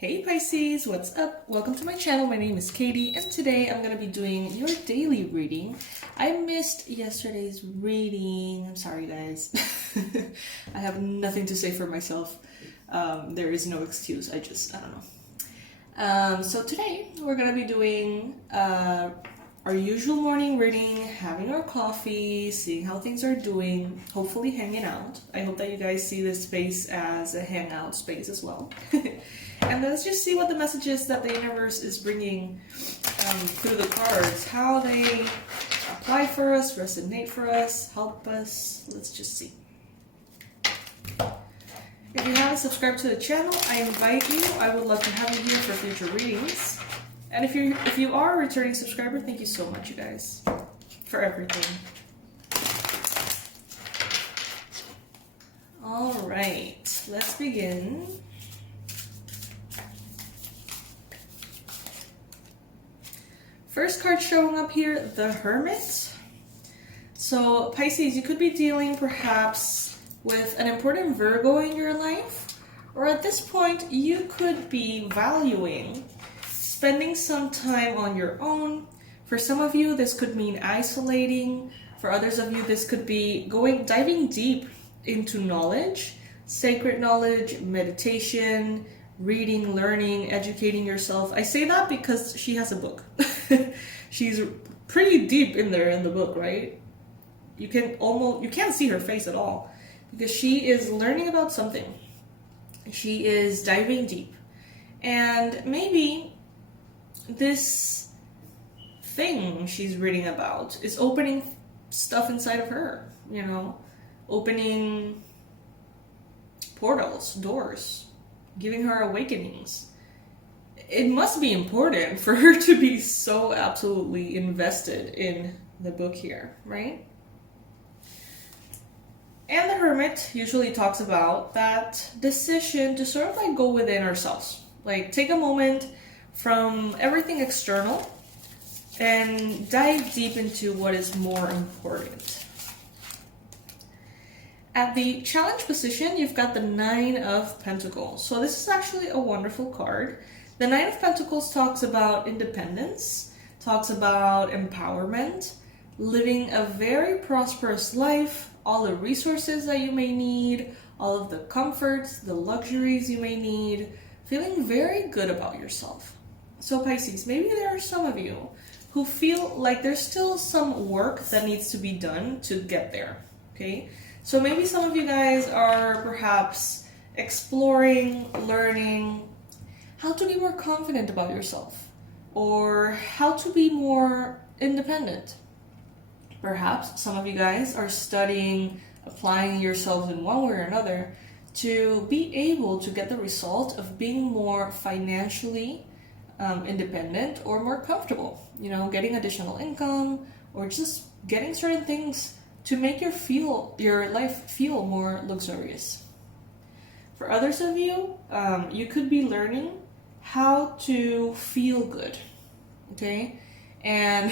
Hey Pisces, what's up? Welcome to my channel. My name is Katie and today I'm going to be doing your daily reading. I missed yesterday's reading. I'm sorry guys. I have nothing to say for myself. There is no excuse. I don't know. So today we're going to be doing our usual morning reading, having our coffee, seeing how things are doing, hopefully hanging out. I hope that you guys see this space as a hangout space as well. And let's just see what the messages that the universe is bringing through the cards, how they apply for us, resonate for us, help us. Let's just see. If you haven't subscribed to the channel, I invite you. I would love to have you here for future readings. And if you are a returning subscriber, thank you so much, you guys, for everything. All right, let's begin. First card showing up here, the Hermit. So Pisces, you could be dealing perhaps with an important Virgo in your life, or at this point you could be valuing spending some time on your own. For some of you, this could mean isolating. For others of you, this could be diving deep into knowledge, sacred knowledge, meditation, reading, learning, educating yourself. I say that because she has a book. She's pretty deep in there in the book, right? You can't see her face at all because she is learning about something. She is diving deep. And maybe this thing she's reading about is opening stuff inside of her, opening portals, doors, giving her awakenings. It must be important for her to be so absolutely invested in the book here, right? And the Hermit usually talks about that decision to sort of go within ourselves. Take a moment from everything external and dive deep into what is more important. At the challenge position, you've got the Nine of Pentacles. So this is actually a wonderful card. The Nine of Pentacles talks about independence, talks about empowerment, living a very prosperous life, all the resources that you may need, all of the comforts, the luxuries you may need, feeling very good about yourself. So Pisces, maybe there are some of you who feel like there's still some work that needs to be done to get there, okay? So maybe some of you guys are perhaps exploring, learning how to be more confident about yourself or how to be more independent. Perhaps some of you guys are studying, applying yourselves in one way or another to be able to get the result of being more financially independent or more comfortable, getting additional income or just getting certain things to make your life feel more luxurious. For others of you, you could be learning how to feel good, okay? And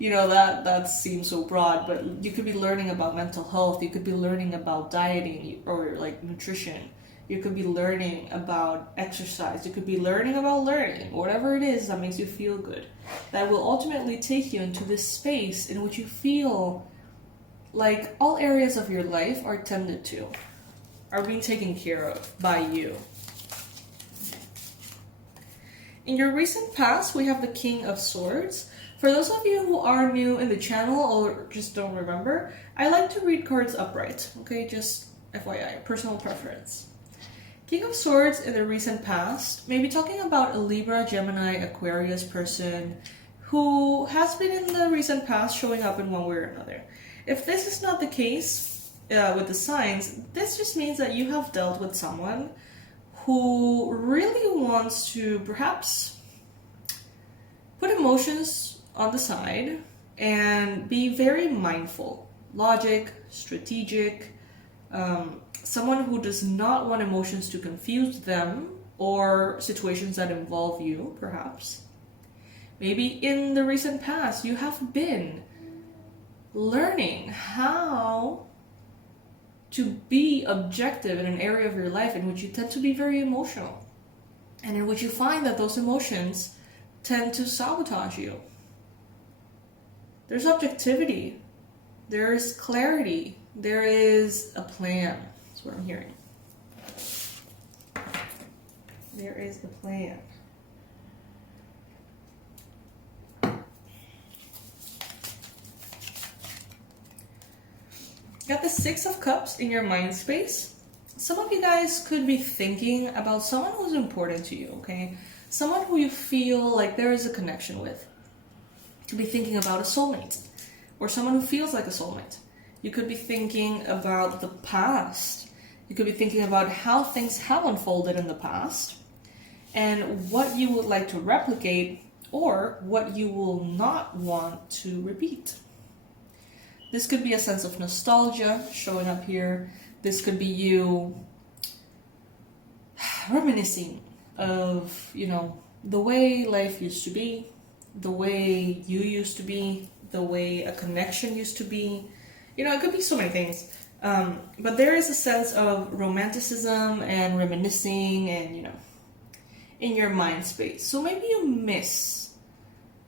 that seems so broad, but you could be learning about mental health, you could be learning about dieting or nutrition, you could be learning about exercise, you could be learning about learning, whatever it is that makes you feel good, that will ultimately take you into this space in which you feel like all areas of your life are tended to, are being taken care of by you. In your recent past, we have the King of Swords. For those of you who are new in the channel or just don't remember, I like to read cards upright, okay? Just FYI, personal preference. King of Swords in the recent past may be talking about a Libra, Gemini, Aquarius person who has been in the recent past showing up in one way or another. If this is not the case with the signs, this just means that you have dealt with someone who really wants to perhaps put emotions on the side and be very mindful, logic, strategic, someone who does not want emotions to confuse them or situations that involve you, perhaps. Maybe in the recent past, you have been learning how to be objective in an area of your life in which you tend to be very emotional. and in which you find that those emotions tend to sabotage you. There's objectivity, there's clarity, there is a plan. That's what I'm hearing. There is a plan. You got the Six of Cups in your mind space. Some of you guys could be thinking about someone who's important to you, okay? Someone who you feel like there is a connection with. You could be thinking about a soulmate, or someone who feels like a soulmate. You could be thinking about the past. You could be thinking about how things have unfolded in the past, and what you would like to replicate, or what you will not want to repeat. This could be a sense of nostalgia showing up here. This could be you reminiscing of, the way life used to be, the way you used to be, the way a connection used to be. It could be so many things. But there is a sense of romanticism and reminiscing and, in your mind space. So maybe you miss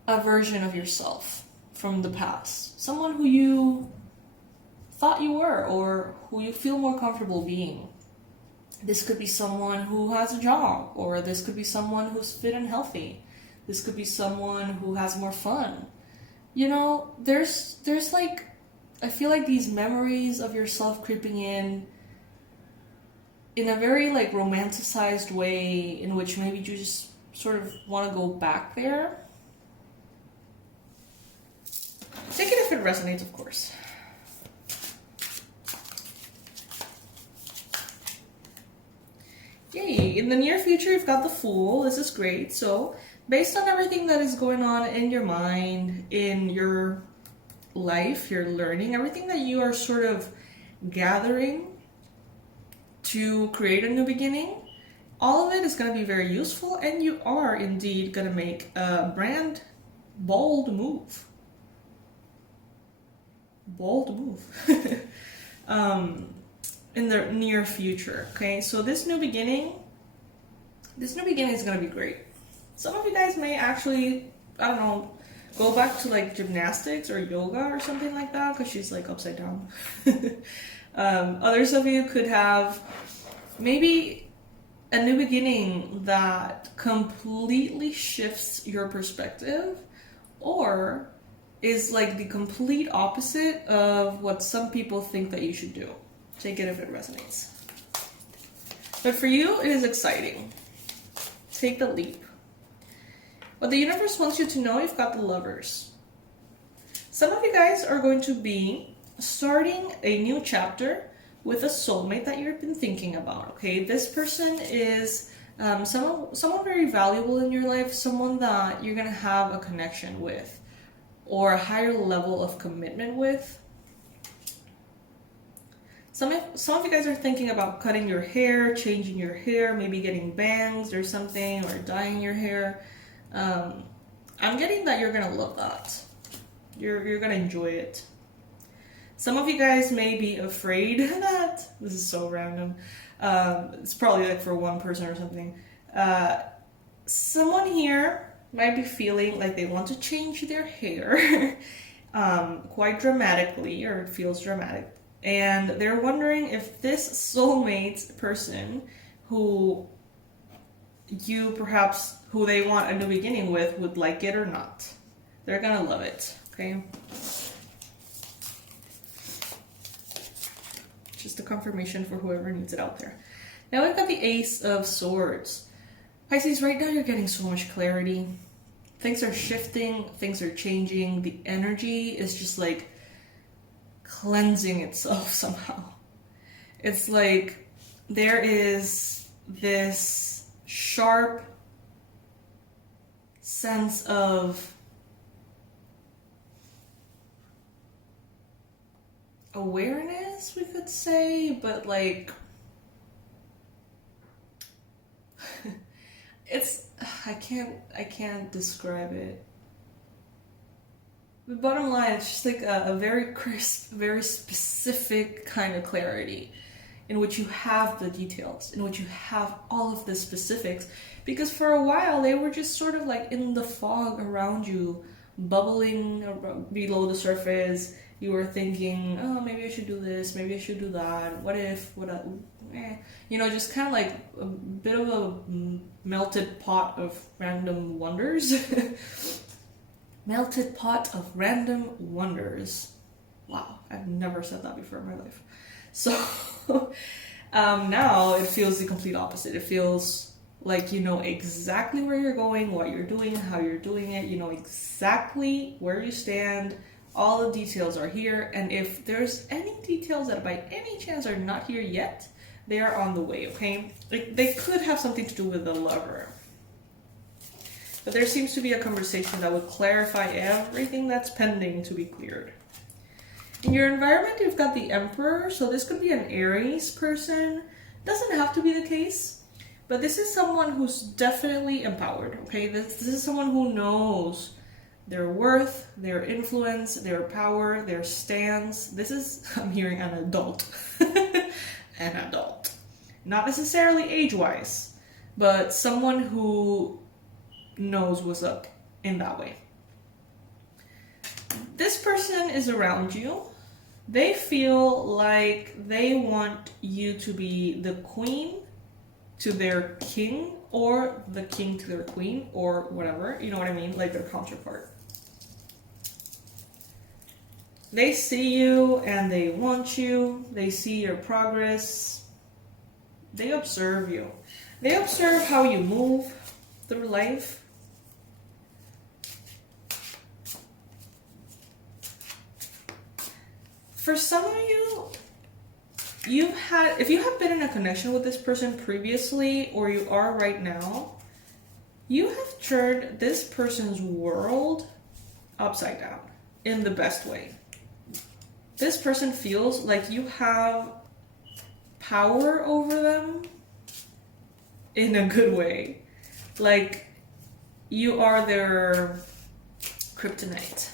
a version of yourself from the past. Someone who you thought you were, or who you feel more comfortable being. This could be someone who has a job, or this could be someone who's fit and healthy. This could be someone who has more fun. There's like, I feel like these memories of yourself creeping in a very like romanticized way, in which maybe you just sort of want to go back there. Take it if it resonates, of course. Yay! In the near future, you've got the Fool. This is great. So, based on everything that is going on in your mind, in your life, your learning, everything that you are sort of gathering to create a new beginning, all of it is going to be very useful, and you are indeed going to make a bold move. In the near future. Okay, so this new beginning is going to be great. Some of you guys may actually, go back to like gymnastics or yoga or something like that, because she's like upside down. Others of you could have maybe a new beginning that completely shifts your perspective, or is like the complete opposite of what some people think that you should do. Take it if it resonates. But for you, it is exciting. Take the leap. What the universe wants you to know, you've got the Lovers. Some of you guys are going to be starting a new chapter with a soulmate that you've been thinking about, okay? This person is someone very valuable in your life, someone that you're going to have a connection with, or a higher level of commitment with. Some of you guys are thinking about cutting your hair, changing your hair, maybe getting bangs or something, or dyeing your hair. I'm getting that you're gonna love that. You're gonna enjoy it. Some of you guys may be afraid that, this is so random, it's probably like for one person or something. Someone here might be feeling like they want to change their hair quite dramatically, or it feels dramatic. And they're wondering if this soulmate person who they want a new beginning with would like it or not. They're gonna love it, okay? Just a confirmation for whoever needs it out there. Now we've got the Ace of Swords. Pisces, right now you're getting so much clarity. Things are shifting, things are changing. The energy is just like cleansing itself somehow. It's like there is this sharp sense of awareness, we could say, but like I can't describe it. The bottom line, it's just like a very crisp, very specific kind of clarity. in which you have the details, in which you have all of the specifics. Because for a while, they were just sort of like in the fog around you, bubbling below the surface. You were thinking, oh, maybe I should do this, maybe I should do that, what if, you know, just kind of like a bit of a melted pot of random wonders. Melted pot of random wonders. Wow, I've never said that before in my life. So now it feels the complete opposite. It feels like you know exactly where you're going, what you're doing, how you're doing it. You know exactly where you stand. All the details are here. And if there's any details that by any chance are not here yet, they are on the way, okay? They could have something to do with the lover. But there seems to be a conversation that would clarify everything that's pending to be cleared. In your environment, you've got the Emperor, so this could be an Aries person. Doesn't have to be the case, but this is someone who's definitely empowered, okay? This is someone who knows their worth, their influence, their power, their stance. This is, I'm hearing an adult. An adult. Not necessarily age-wise, but someone who knows what's up in that way. This person is around you. They feel like they want you to be the queen to their king, or the king to their queen, or whatever, you know what I mean, like their counterpart. They see you and they want you. They see your progress. They observe you. They observe how you move through life. For some of you, if you have been in a connection with this person previously, or you are right now, you have turned this person's world upside down in the best way. This person feels like you have power over them in a good way. Like you are their kryptonite.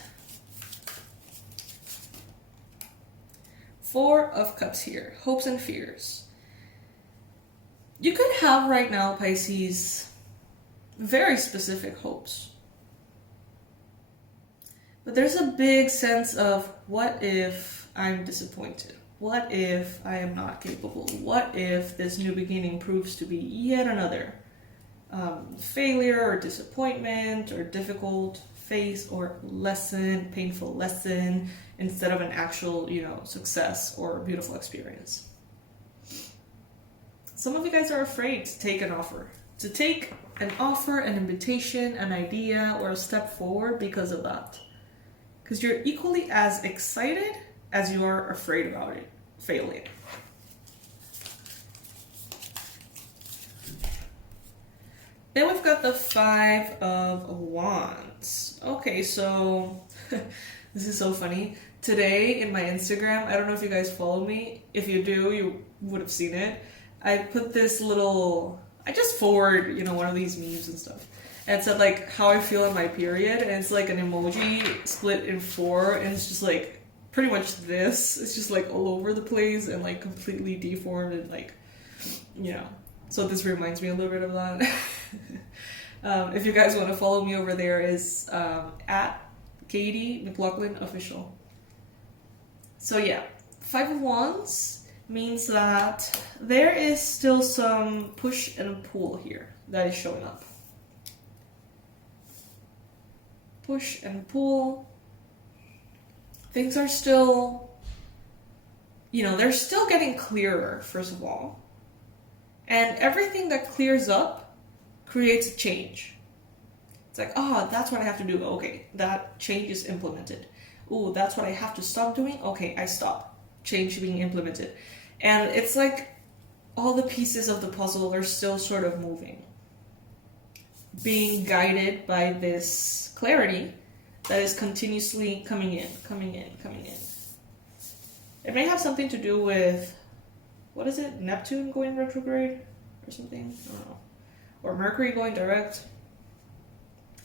Four of Cups here, hopes and fears. You could have right now, Pisces, very specific hopes. But there's a big sense of, what if I'm disappointed? What if I am not capable? What if this new beginning proves to be yet another failure or disappointment or difficult phase or lesson, painful lesson, instead of an actual, success or beautiful experience? Some of you guys are afraid to take an offer. To take an offer, an invitation, an idea, or a step forward because of that. Because you're equally as excited as you are afraid about it failing. Then we've got the Five of Wands. Okay, so this is so funny. Today in my Instagram, I don't know if you guys follow me. If you do, you would have seen it. I put this little, I just forward, one of these memes and stuff. And it said like how I feel on my period, and it's like an emoji split in four, and it's just like pretty much this. It's just like all over the place and like completely deformed and like, So this reminds me a little bit of that. If you guys want to follow me over there, is at 𝐂𝐇 McLaughlin official. So yeah, Five of Wands means that there is still some push and pull here that is showing up. Push and pull. Things are still, they're still getting clearer, first of all. And everything that clears up creates a change. It's like, that's what I have to do. Okay, that change is implemented. Ooh, that's what I have to stop doing. Okay, I stop. Change being implemented. And it's like all the pieces of the puzzle are still sort of moving. Being guided by this clarity that is continuously coming in. It may have something to do with, what is it? Neptune going retrograde or something? I don't know. Or Mercury going direct.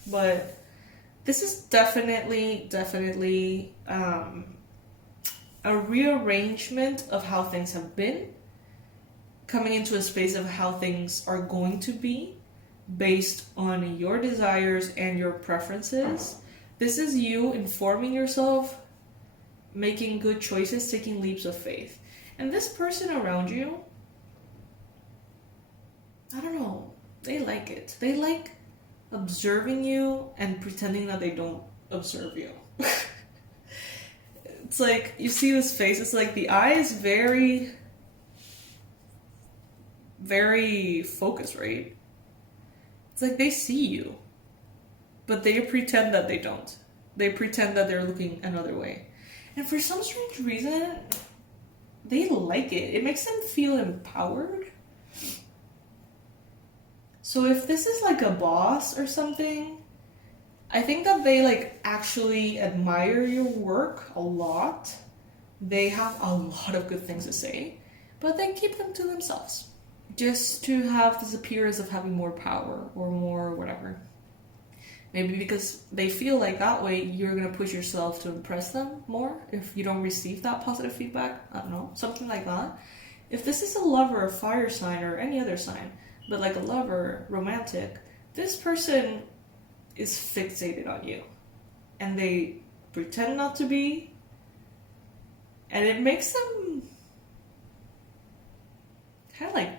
But this is definitely a rearrangement of how things have been coming into a space of how things are going to be based on your desires and your preferences. This is you informing yourself, making good choices, taking leaps of faith. And this person around you, I don't know, they like it. They like observing you and pretending that they don't observe you. It's like, you see this face, it's like the eye is very, very focused, right? It's like they see you, but they pretend that they don't. They pretend that they're looking another way. And for some strange reason, they like it. It makes them feel empowered. So if this is like a boss or something, I think that they like actually admire your work a lot. They have a lot of good things to say, but they keep them to themselves, just to have this appearance of having more power or more whatever. Maybe because they feel like that way you're gonna push yourself to impress them more if you don't receive that positive feedback. I don't know, something like that. If this is a lover, a fire sign, or any other sign, but like a lover, romantic, this person is fixated on you. And they pretend not to be. And it makes them kind of like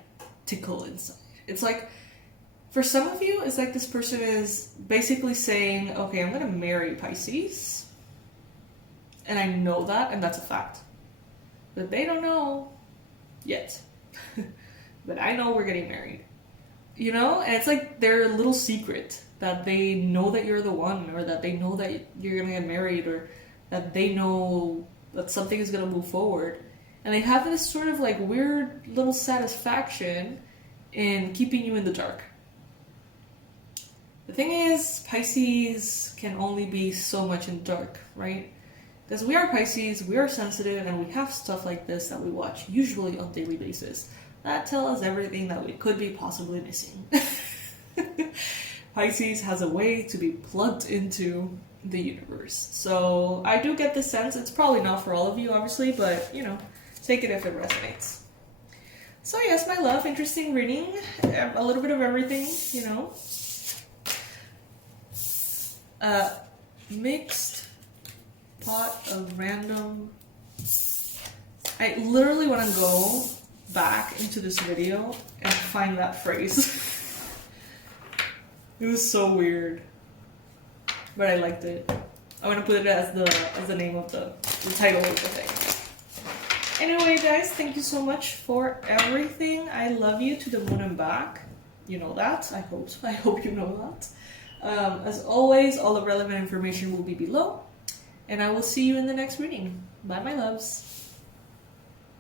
tickle inside. It's like, for some of you, it's like this person is basically saying, okay, I'm going to marry Pisces. And I know that, and that's a fact. But they don't know yet. But I know we're getting married. You know? And it's like their little secret that they know that you're the one, or that they know that you're going to get married, or that they know that something is going to move forward. And they have this sort of like weird little satisfaction in keeping you in the dark. The thing is, Pisces can only be so much in the dark, right? Because we are Pisces, we are sensitive, and we have stuff like this that we watch, usually on a daily basis, that tell us everything that we could be possibly missing. Pisces has a way to be plugged into the universe. So I do get the sense, it's probably not for all of you, obviously, but, you know, take it if it resonates. So yes, my love, interesting reading, a little bit of everything, you know. Mixed pot of random. I literally want to go back into this video and find that phrase. It was so weird, but I liked it. I'm gonna put it as the name of the title of the thing. Anyway, guys, thank you so much for everything. I love you to the moon and back. You know that. I hope you know that. As always, all the relevant information will be below, and I will see you in the next reading. Bye, my loves.